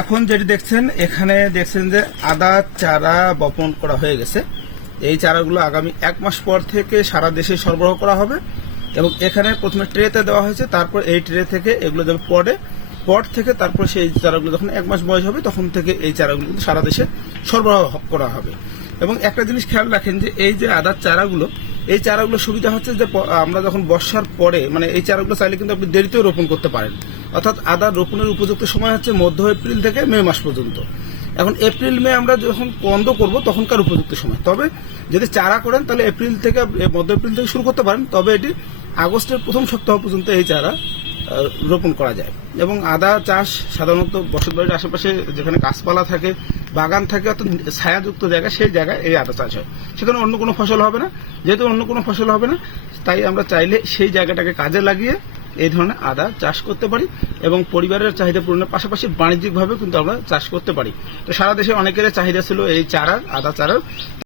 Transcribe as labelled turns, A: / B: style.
A: এখন যেটি দেখছেন, এখানে দেখছেন যে আদা চারা বপন করা হয়ে গেছে। এই চারাগুলো আগামী এক মাস পর থেকে সারা দেশে সরবরাহ করা হবে এবং এখানে প্রথমে ট্রেতে দেওয়া হয়েছে, তারপর এই ট্রে থেকে এগুলো যাবে পরে পট থেকে তারপর সেই চারাগুলো যখন এক মাস বয়স হবে, তখন থেকে এই চারাগুলো কিন্তু সারা দেশে সরবরাহ করা হবে। এবং একটা জিনিস খেয়াল রাখেন যে এই যে আদার চারাগুলো, এই চারাগুলো সুবিধা হচ্ছে যে আমরা যখন বর্ষার পরে মানে এই চারাগুলো চাইলে কিন্তু আপনি দেরিতেও রোপণ করতে পারেন। অর্থাৎ আদার রোপণের উপযুক্ত সময় হচ্ছে মধ্য এপ্রিল থেকে মে মাস পর্যন্ত। এখন এপ্রিল, মে আমরা যখন বন্ধ করব তখনকার উপযুক্ত সময়। তবে যদি চারা করেন তাহলে এপ্রিল থেকে, মধ্য এপ্রিল থেকে শুরু করতে পারেন। তবে এটি আগস্টের প্রথম সপ্তাহ পর্যন্ত এই চারা রোপণ করা যায়। এবং আদা চাষ সাধারণত বসতবাড়ির আশেপাশে যেখানে গাছপালা থাকে, বাগান থাকে, অর্থাৎ ছায়াযুক্ত জায়গা, সেই জায়গায় এই আদা চাষ হয়। সেখানে অন্য কোনো ফসল হবে না। যেহেতু অন্য কোনো ফসল হবে না, তাই আমরা চাইলে সেই জায়গাটাকে কাজে লাগিয়ে এই ধরনের আদা চাষ করতে পারি এবং পরিবারের চাহিদা পূরণের পাশাপাশি বাণিজ্যিকভাবে কিন্তু আমরা চাষ করতে পারি। তো সারা দেশে অনেকের চাহিদা ছিল এই চারার, আদা চারার।